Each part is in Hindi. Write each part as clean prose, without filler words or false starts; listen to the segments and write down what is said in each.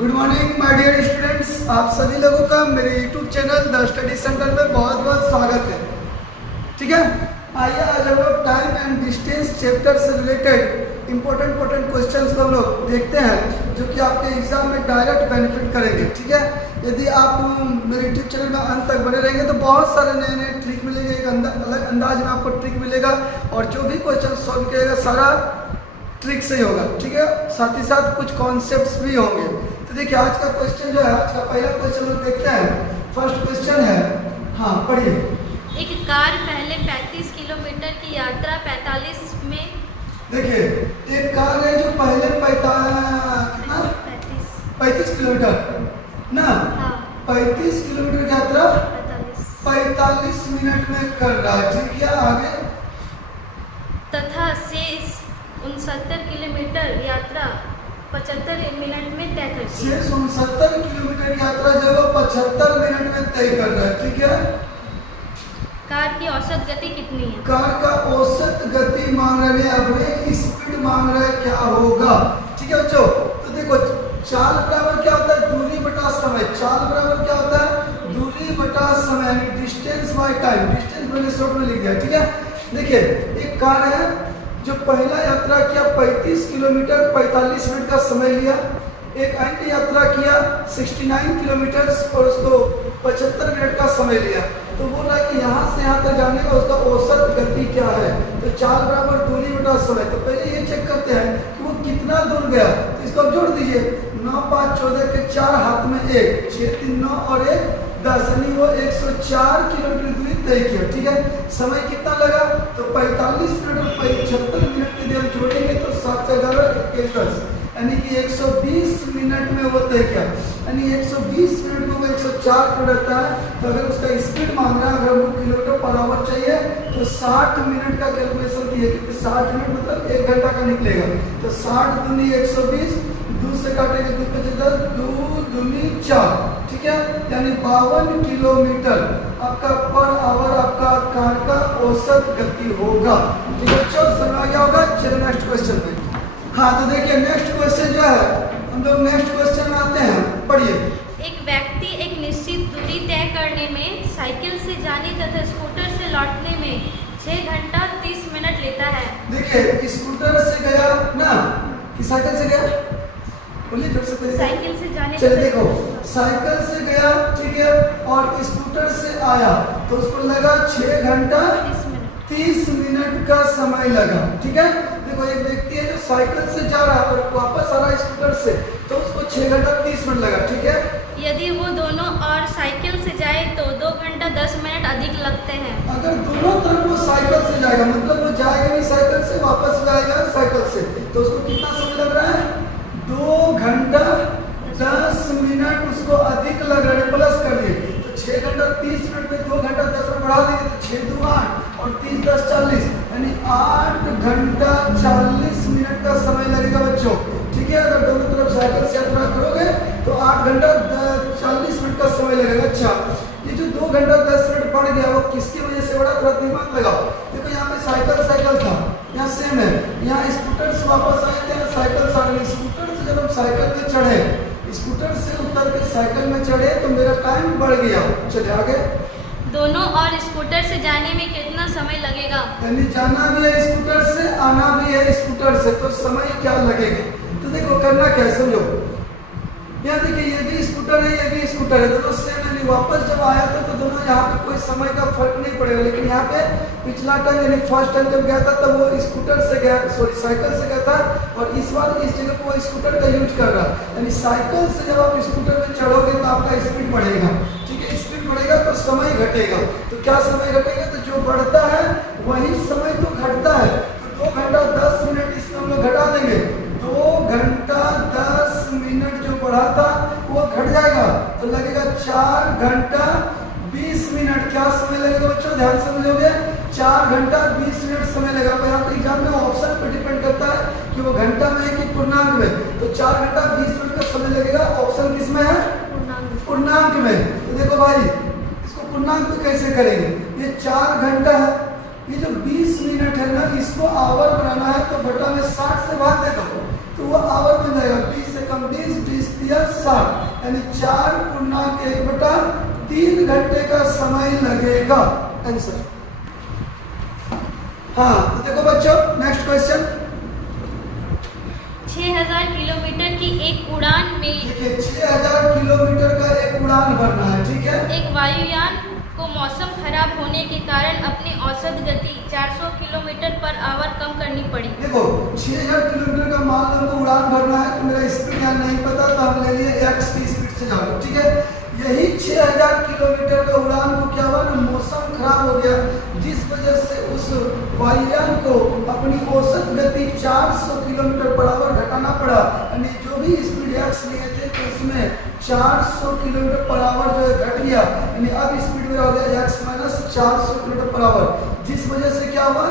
Good morning my dear students, आप सभी लोगों का मेरे YouTube channel the study centre में बहुत बहुत स्वागत है। ठीक है, आइए आज हम लोग टाइम एंड डिस्टेंस चैप्टर से रिलेटेड इंपॉर्टेंट क्वेश्चंस को हम लोग देखते हैं जो कि आपके एग्जाम में डायरेक्ट बेनिफिट करेंगे। ठीक है, यदि आप मेरे यूट्यूब चैनल में अंत तक बने रहेंगे तो बहुत सारे नए नए ट्रिक मिलेंगे, एक अलग अंदाज में आपको ट्रिक मिलेगा और जो भी क्वेश्चन सॉल्व करेगा सारा ट्रिक से ही होगा। ठीक है, साथ ही साथ कुछ कॉन्सेप्ट्स भी होंगे। तो देखिए आज का क्वेश्चन जो है, आज का पहला क्वेश्चन लोग देखते हैं। फर्स्ट क्वेश्चन है, हाँ पढ़िए। एक कार पहले 35 किलोमीटर की यात्रा 45 में। देखिए एक कार है जो पहले 35 किलोमीटर ना, हाँ, 35 किलोमीटर की यात्रा 45 मिनट में कर रहा है। ठीक है, आगे। तथा शेष 69 किलोमीटर यात्रा 75 मिनट में तय करती है। 69 किलोमीटर की यात्रा जो है 75 मिनट में तय कर रहा है। ठीक है, कार की औसत गति कितनी है? कार का औसत गति मांग रहे हैं, एवरेज स्पीड मांग रहे हैं, क्या होगा? ठीक है बच्चों, तो देखो चाल बराबर क्या होता है? दूरी बटा समय। चाल बराबर क्या होता है? दूरी बटा समय, यानी डिस्टेंस बाय टाइम। डिस्टेंस मैंने शॉर्ट में लिख दिया। ठीक है, देखिए एक कार है जो पहला यात्रा किया 35 किलोमीटर 45 मिनट का समय लिया, एक अन्य यात्रा किया 69 किलोमीटर और उसको 75 मिनट का समय लिया। तो बोल रहा है कि यहाँ से यहाँ तक जाने का उसका औसत गति क्या है? तो चाल बराबर दूरी बटा समय। तो पहले ये चेक करते हैं कि वो कितना दूर गया। तो इसको आप जोड़ दीजिए, 9 5 14 के 4 हाथ में 1, 6 3 9 और 1 10, यानी वो 104 किलोमीटर दूरी तय किया। ठीक है, समय कितना लगा? तो 45 मिनट और 75 मिनट के लिए हम जोड़ेंगे तो 7 से 11 10, यानी कि 120 मिनट में वो तय किया। यानी 120 मिनट में वो 104 पर रहता है। तो अगर उसका स्पीड मांग रहा है, अगर वो किलोमीटर पर आवर चाहिए तो 60 मिनट का कैलकुलेशन किए, क्योंकि 60 मिनट मतलब 1 घंटा का निकलेगा। तो 60 दूनी 120, 2 से काटेंगे 2 5 10, 2 दूनी 4। ठीक है, यानी 52 किलोमीटर आपका पर आवर आपका कार का औसत गति होगा। ठीक है बच्चों, समझ आ गया होगा। चलिए नेक्स्ट क्वेश्चन पे। हाँ तो देखिए नेक्स्ट क्वेश्चन जो है, हम लोग नेक्स्ट क्वेश्चन में आते हैं, पढ़िए। एक व्यक्ति एक निश्चित दूरी तय करने में साइकिल से जाने तथा स्कूटर से लौटने में 6 घंटा 30 मिनट लेता है। देखिए स्कूटर से गया ना कि साइकिल से गया? बोलिए फिर से। साइकिल से जाने। चलिए देखो, साइकिल से गया, ठीक है, और स्कूटर से आया तो उसको लगा 6 घंटा 30 मिनट का समय लगा। ठीक है, देखो एक व्यक्ति है जो साइकिल से जा रहा है और वापस आ रहा है स्कूटर से, तो उसको 6 घंटा 30 मिनट लगा। ठीक है, यदि वो दोनों और साइकिल से जाए तो 2 घंटा 10 मिनट अधिक लगते हैं। अगर दोनों तरफ वो साइकिल से जाएगा, मतलब वो जाएगा भी साइकिल से, वापस भी आएगा साइकिल से, तो उसको कितना समय लग रहा है? 2 घंटा 10 मिनट उसको अधिक लग रहा है। प्लस कर दिए तो 6 घंटा 30 मिनट में 2 घंटा 10 मिनट बढ़ा देंगे तो 6 2 8 और 30 10 40, यानी 8 घंटा 40 मिनट का समय लगेगा बच्चों। ठीक है, अगर दोनों तरफ साइकिल से यात्रा करोगे तो 8 घंटा 40 मिनट का समय लगेगा। अच्छा, ये जो 2 घंटा 10 मिनट बढ़ गया वो किसकी वजह से बढ़ा? थोड़ा दिमाग लगाओ। देखो यहाँ पे साइकिल था, यहाँ सेम है, यहाँ स्कूटर से वापस आए थे, साइकिल से आ गई। स्कूटर से जब हम साइकिल में चढ़े, स्कूटर से उतर के साइकिल में चढ़े तो मेरा टाइम बढ़ गया। चलिए आगे। दोनों और स्कूटर से जाने में कितना समय लगेगा? यानी जाना भी है स्कूटर से, आना भी है स्कूटर से, तो समय क्या लगेगा? तो देखो करना क्या है, समझो। यहाँ देखिए ये भी स्कूटर है, ये भी स्कूटर है, दोनों सेम है। वापस जब आया था तो दोनों यहाँ पे कोई समय का फर्क नहीं पड़ेगा। लेकिन यहाँ पे पिछला टाइम यानी फर्स्ट टाइम जब गया था तब वो स्कूटर से गया, सॉरी साइकिल से गया था, और इस बार इस जगह पर वो स्कूटर का यूज कर रहा है। यानी साइकिल से जब आप स्कूटर में चढ़ोगे तो आपका स्पीड बढ़ेगा। ठीक है, स्पीड बढ़ेगा तो समय घटेगा। तो क्या समय घटेगा? तो जो बढ़ता है वही समय तो घटता है। तो 2 घंटा 10 मिनट इसमें हम लोग घटा देंगे। 2 घंटा 10 मिनट जो बढ़ा था वो घट जाएगा, तो लगेगा 4 घंटा 20 मिनट। क्या समय लगेगा बच्चों? ध्यान से समझोगे, 4 घंटा 20 मिनट समय लगेगा। तो यहाँ पे एग्जाम में ऑप्शन पर डिपेंड करता है कि वो घंटा में है कि पूर्णांक में। तो 4 घंटा 20 मिनट का समय लगेगा। ऑप्शन किस में है? पूर्णांक में। तो देखो भाई इसको पूर्णांक में कैसे करेंगे? ये 4 घंटा है, ये जो 20 मिनट है ना, इसको आवर बनाना है तो बटा में 60 से भाग देगा तो वो आवर बन जाएगा। 20 से कम 20 यानी 4.1/3 घंटे का समय लगेगा। आंसर। हाँ तो देखो बच्चों नेक्स्ट क्वेश्चन। 6000 किलोमीटर की एक उड़ान में देखिए 6000 किलोमीटर का एक उड़ान भरना है, ठीक है। एक वायुयान को मौसम खराब होने के कारण अपनी औसत गति 400 किलोमीटर पर आवर कम करनी पड़ी। देखो 6000 किलोमीटर का मान लो हमको उड़ान भरना है, तो मेरा स्पीड यहाँ नहीं पता तो हम ले लिए x की स्पीड से जाओ, ठीक है। यही 6000 किलोमीटर का उड़ान को क्या हुआ ना, मौसम खराब हो गया, जिस वजह से उस वायुयान को अपनी औसत गति 400 किलोमीटर पर आवर घटाना पड़ा। यानी जो भी स्पीड x लिए थे तो उसमें 400 किलोमीटर पर आवर जो है घट गया, यानी अब स्पीड मेरा हो गया x minus 400 kilometre per hour, जिस वजह से क्या हुआ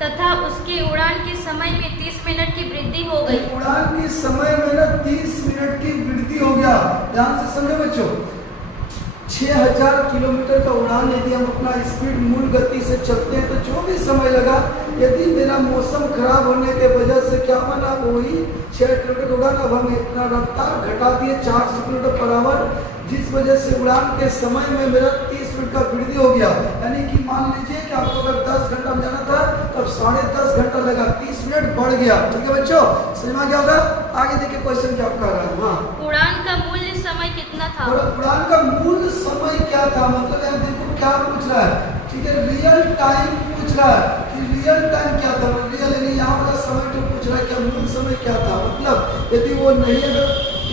तथा उसके उड़ान के समय में 30 मिनट की वृद्धि हो गई। उड़ान के समय में ना 30 मिनट की वृद्धि हो गया। ध्यान से समझो बच्चों, 6000 किलोमीटर का उड़ान यदि हम अपना स्पीड मूल गति से चलते हैं तो जो भी समय लगा, यदि मेरा मौसम खराब होने के वजह से क्या हुआ ना, वही 6 किलोमीटर होगा ना, अब हम इतना रफ्तार घटा दिए 400 किलोमीटर पर आवर, जिस वजह से उड़ान के समय में मेरा 30 मिनट का वृद्धि हो गया। यानी कि मान लीजिए कि आपको अगर 10 घंटा में जाना था तो अब 10.5 घंटा लगा, 30 मिनट बढ़ गया, ठीक है बच्चों। समझ में क्या होगा, आगे देखिए क्वेश्चन क्या कह रहा है। हाँ, उड़ान का मूल्य समय कितना था? उड़ान का मूल समय क्या था, मतलब यहाँ देखो क्या पूछ रहा है, ठीक है, रियल टाइम पूछ रहा है कि रियल टाइम क्या था, रियल यानी यहाँ वाला समय तो पूछ रहा है क्या मूल समय क्या था, मतलब यदि वो नहीं अगर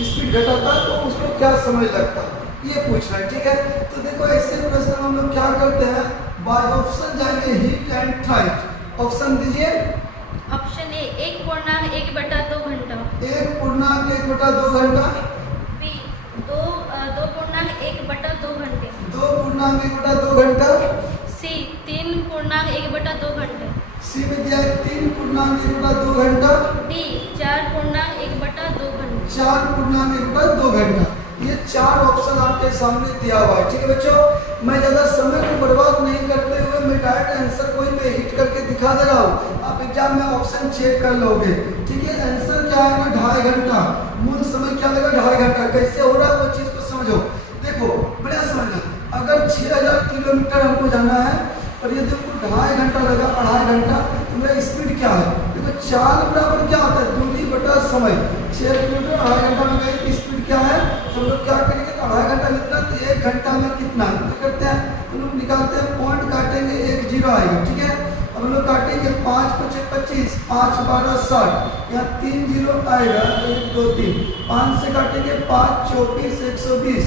स्पीड घटाता तो उसको क्या समय लगता, ये पूछ रहा है, ठीक है। तो देखो ऐसे प्रश्न हम लोग क्या करते हैं, बाय ऑप्शन जाएंगे, हिट एंड थ्राइट। ऑप्शन दीजिए। ऑप्शन ए 1.1/2 घंटा, 1.1/2 घंटा, बी 2.1/2 घंटे, 2.1/2 घंटा, सी 3.1/2 घंटे, सी में दिया है 3.1/2 घंटा, डी 4.1/2 घंटे। 4.1/2 घंटा, ये 4 ऑप्शन आपके सामने दिया हुआ है, ठीक है बच्चों। मैं ज़्यादा समय को बर्बाद नहीं करते हुए मैं डायरेक्ट आंसर को ही मैं हिट करके दिखा दे रहा हूँ, आप एग्जाम में ऑप्शन चेक कर लोगे, ठीक है। आंसर क्या है ना, 2.5 घंटा, मूल समय क्या लगा 2.5 घंटा। कैसे हो रहा है वो चीज़ को समझो। देखो बड़ा समझना, अगर 6000 किलोमीटर हमको जाना है और यदि हमको 2.5 घंटा लगा, 2.5 घंटा, तो मेरा स्पीड क्या है, देखो चाल बराबर क्या होता है, दूरी बटा समय। 6 किलोमीटर 2.5 घंटा में गए तो स्पीड क्या है, तो हम लोग क्या करेंगे, तो 2.5 घंटा कितना, तो 1 घंटा में कितना तो करते हैं, तो लोग निकालते हैं, पॉइंट काटेंगे, 1 0 आएगा, ठीक है। अब हम लोग काटेंगे 5 × 5 = 25, 5 × 12 = 60, यहाँ 3 0 आएगा, 1 2 3, 5 से काटेंगे 5 × 24 = 120,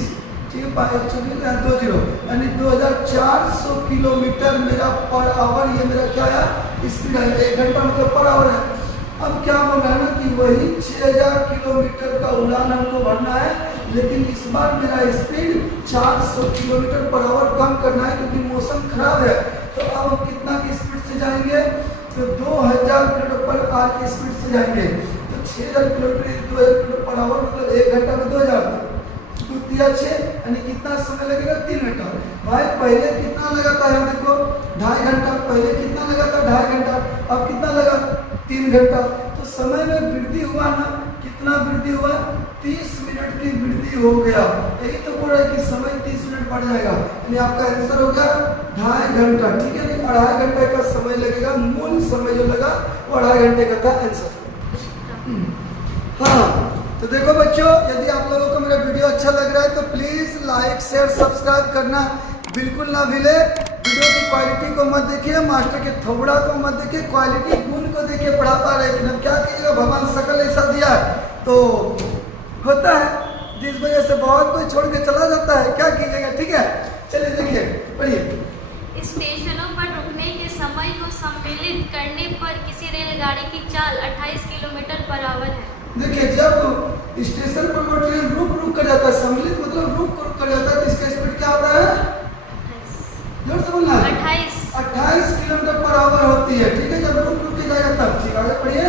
ठीक है, 124 2 0, यानी 2400 किलोमीटर मेरा पर आवर, ये मेरा क्या है स्पीड है, 1 घंटा मतलब पर आवर है। अब क्या बोल रहा है ना कि वही 6000 किलोमीटर का उड़ान हमको भरना है, लेकिन इस बार मेरा स्पीड 400 किलोमीटर पर आवर कम करना है क्योंकि मौसम खराब है। तो अब हम कितना की स्पीड से जाएंगे, तो 2000 किलोमीटर पर आवर की स्पीड से जाएंगे। तो 6000 किलोमीटर 2000 किलोमीटर पर आवर मतलब 1 घंटा में 2000, 2 × 6 यानी कितना समय लगेगा, 3 घंटा। भाई पहले कितना लगा था, यहाँ देखो 2.5 घंटा, पहले कितना लगा था 2.5 घंटा, अब कितना लगा 3 घंटा। तो समय में वृद्धि हुआ ना, कितना वृद्धि हुआ, 30 मिनट की वृद्धि हो गया। यही तो बोल रहा है कि समय 30 मिनट बढ़ जाएगा, यानी आपका आंसर हो गया 2.5 घंटा, ठीक है। 2.5 घंटे का समय लगेगा, मूल समय जो लगा वो 2.5 घंटे का था आंसर। हाँ तो देखो बच्चों, यदि आप लोगों को मेरा वीडियो अच्छा लग रहा है तो प्लीज़ लाइक शेयर सब्सक्राइब करना बिल्कुल ना भूले। वीडियो की क्वालिटी को मत देखिए, मास्टर के थोबड़ा को मत देखिए, क्वालिटी गुण को देखिए पढ़ाता रहे। लेकिन अब क्या कीजिएगा, भगवान शकल ऐसा दिया तो होता है, जिस वजह से बहुत कोई छोड़ के चला जाता है, क्या कीजिएगा, ठीक है। चलिए देखिए पढ़िए। स्टेशनों पर रुकने के समय को सम्मिलित करने पर किसी रेलगाड़ी की चाल 28 किलोमीटर पर आवर है। देखिए जब स्टेशन पर वो ट्रेन रुक कर जाता है, सम्मिलित मतलब रुक कर जाता है, तो इसका स्पीड क्या होता है, जोर से बोलना, 28 किलोमीटर पर आवर होती है, ठीक है। जब रुक के जाएगा तब, ठीक है, आगे पढ़िए।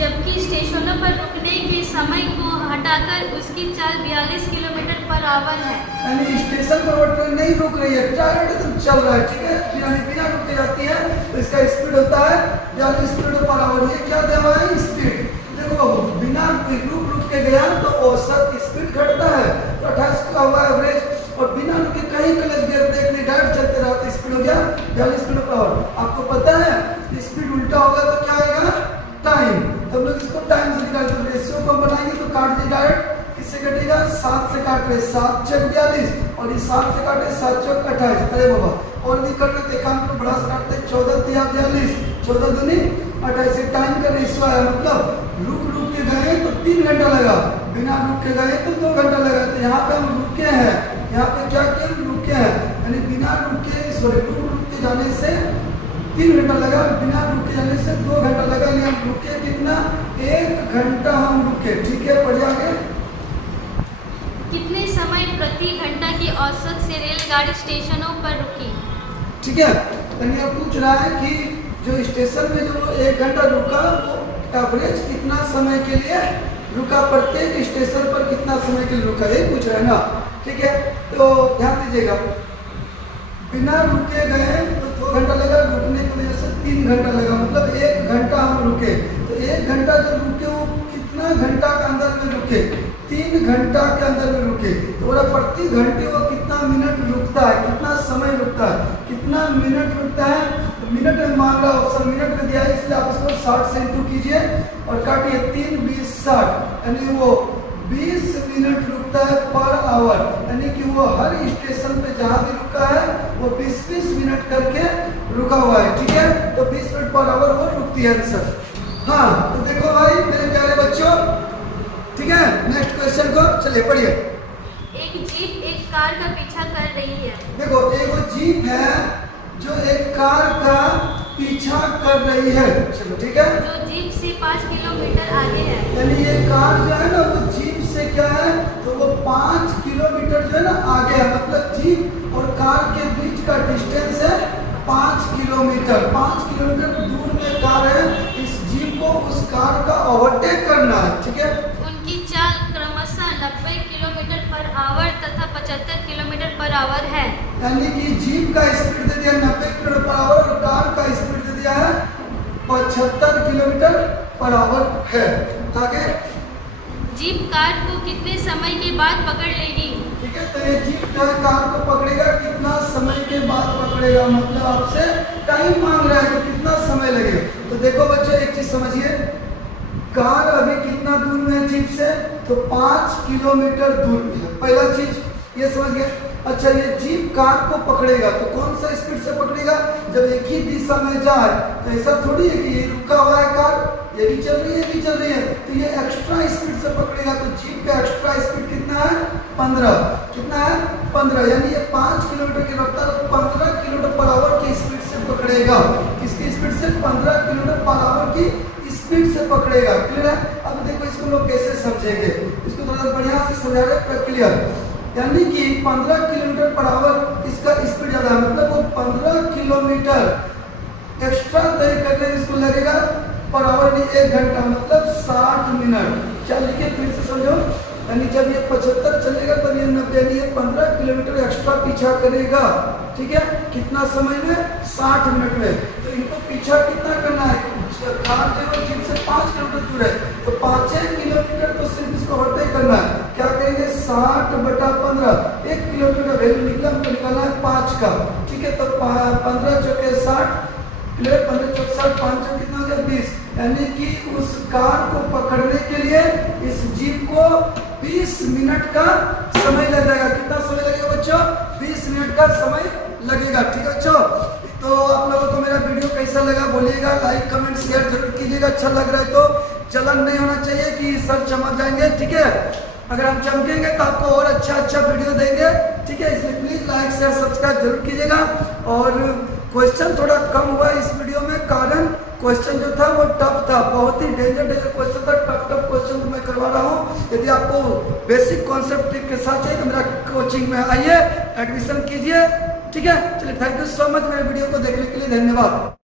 जबकि स्टेशनों पर रुकने के समय को हटाकर उसकी चाल 42 किलोमीटर पर आवर है। यानी स्टेशन पर वो ट्रेन नहीं रुक रही है, डायरेक्ट एकदम चल रहा है, ठीक है, यानी बिना रुक के जाती है, तो इसका स्पीड होता है 42 किलोमीटर पर आवर। ये क्या दे हुआ है, स्पीड। देखो बिना रुक के गया तो औसत स्पीड घटता है, तो 28 का हुआ एवरेज, और बिना रुके कहीं क्लच गियर ब्रेक नहीं डायरेक्ट चलते रहो तो स्पीड हो गया 42 किलोमीटर। आपको पता है स्पीड उल्टा होगा तो क्या आएगा, टाइम। तो हम लोग इसको टाइम से निकालते हैं, रेशियो को बनाएंगे तो काट दिए डायरेक्ट, किससे कटेगा, 7 से काट रहे, 7 चौक 42 और ये 7 से काटे 7 चौक 28। अरे बाबा और भी कर लेते, काम को बड़ा से काटते, 14 तिया 42, 14 दूनी 28। टाइम का रेशियो है, मतलब रुक के गए तो 3 घंटा लगा, बिना रुक के गए तो 2 घंटा लगा। तो यहाँ पे हम रुके हैं, यहाँ पे क्या किया, रुके हैं, यानी बिना रुके रुक के जाने से 3 घंटा लगा, बिना रुक के जाने से 2 घंटा लगा। यानी हम रुके कितना, 1 घंटा हम रुके। ठीक है, बढ़िया आगे। कितने समय प्रति घंटा की औसत से रेलगाड़ी स्टेशनों पर रुकी? ठीक है, यानी अब पूछ रहा है कि जो स्टेशन में जो 1 घंटा रुका वो एवरेज कितना समय के लिए रुका, प्रत्येक स्टेशन पर कितना समय के लिए रुका, ये पूछ रहा है ना। ठीक है, तो ध्यान दीजिएगा, बिना रुके गए तो 2 घंटा लगा, रुकने की वजह से 3 घंटा लगा, मतलब 1 घंटा हम रुके। तो 1 घंटा जो रुके वो कितना घंटा के अंदर में रुके, 3 घंटा के अंदर में रुके। तो बोला प्रति घंटे वो कितना मिनट रुकता है, कितना समय रुकता है, कितना मिनट रुकता है। तो मिनट में मान रहा ऑप्शन मिनट में दिया है, इसलिए आप इसको 60 से इंटू कीजिए और काटिए, 3 20 60, यानी वो 20 मिनट रुकता है पर आवर, यानी कि वो हर स्टेशन पे जहाँ भी रुका है वो 20-20 मिनट करके रुका हुआ है। ठीक है, तो 20 मिनट पर आवर वो रुकती है आंसर। हाँ, तो देखो भाई मेरे प्यारे बच्चों, ठीक है, नेक्स्ट क्वेश्चन को चलिए पढ़िए। एक जीप एक कार का पीछा कर रही है। देखो एक जीप है जो एक कार का पीछा कर रही है, चलो ठीक है, जो जीप से 5 किलोमीटर आगे है। यानी ये कार जो है ना वो जीप से क्या है, तो वो 5 किलोमीटर जो है ना आगे है, मतलब जीप और कार के बीच का डिस्टेंस है 5 किलोमीटर। 5 किलोमीटर दूर में कार है, इस जीप को उस कार का ओवरटेक करना है। ठीक है, उनकी चाल क्रमशः 90 किलोमीटर पर आवर तथा 75 किलोमीटर पर आवर है। यानी कि जीप का स्पीड दे दिया 90 किलोमीटर पर आवर और कार का स्पीड दे दिया है 75 किलोमीटर पर आवर है। आगे, जीप कार को कितने समय के बाद पकड़ लेगी? ठीक है, तो ये जीप जो है कार को पकड़ेगा, कितना समय के बाद पकड़ेगा, मतलब आपसे टाइम मांग रहा है कि कितना समय लगेगा। तो देखो बच्चों एक चीज समझिए, कार अभी कितना दूर में है जीप से, तो 5 किलोमीटर दूर में है, पहला चीज ये समझ गए। अच्छा, ये जीप कार को पकड़ेगा तो कौन सा स्पीड से पकड़ेगा, जब एक ही दिशा में जाए, तो ऐसा थोड़ी है कि ये रुका हुआ है कार, ये भी चल रही है, ये भी चल रही है, तो ये एक्स्ट्रा स्पीड से पकड़ेगा। तो जीप का एक्स्ट्रा स्पीड कितना है, 15, कितना है 15, यानी ये 5 किलोमीटर की रफ्तार 15 किलोमीटर पर आवर की स्पीड से पकड़ेगा। किसकी स्पीड से, 15 किलोमीटर पर आवर की स्पीड से पकड़ेगा। क्लियर है? अब देखो इसको लोग कैसे समझेंगे, इसको थोड़ा बढ़िया से समझा रहे, क्लियर। यानी कि 15 किलोमीटर पर आवर इसका स्पीड ज्यादा है, मतलब वो 15 किलोमीटर एक्स्ट्रा तय करने में इसको लगेगा पर आवर नहीं 1 घंटा, मतलब 60 मिनट। क्या लिखे फिर से समझो, यानी जब ये 75 चलेगा तब ये 90, यानी ये 15 किलोमीटर एक्स्ट्रा पीछा करेगा। ठीक है, कितना समय में, 60 मिनट में। तो इनको पीछा कितना करना है, कार जो जीप से 5 किलोमीटर दूर है, तो 5 किलोमीटर तो सिर्फ इसको ओवरटेक करना है। क्या करेंगे, 60/15, 1 किलोमीटर वैल्यू निकला, हमको निकालना है 5 का। ठीक है, तो 15 चौके 60, 15 चौक 60, 5 चौक कितना हो गया 20, यानी कि उस कार को पकड़ने के लिए इस जीप को 20 मिनट का समय लग जाएगा। कितना समय लगेगा बच्चों, 20 मिनट का समय लगेगा। ठीक है बच्चों, तो आप लोगों को मेरा वीडियो कैसा लगा बोलिएगा, लाइक कमेंट शेयर जरूर कीजिएगा। अच्छा लग रहा है तो जलन नहीं होना चाहिए कि सर चमक जाएंगे। ठीक है, अगर हम चमकेंगे तो आपको और अच्छा वीडियो देंगे। ठीक है, इसलिए प्लीज लाइक शेयर सब्सक्राइब जरूर कीजिएगा। और क्वेश्चन थोड़ा कम हुआ इस वीडियो में, कारण क्वेश्चन जो था वो टफ था, बहुत ही डेंजर क्वेश्चन था, टफ क्वेश्चन मैं करवा रहा हूँ। यदि आपको बेसिक कॉन्सेप्ट के साथ चाहिए तो मेरा कोचिंग में आइए, एडमिशन कीजिए। ठीक है, चलिए, थैंक यू सो मच मेरे वीडियो को देखने के लिए, धन्यवाद।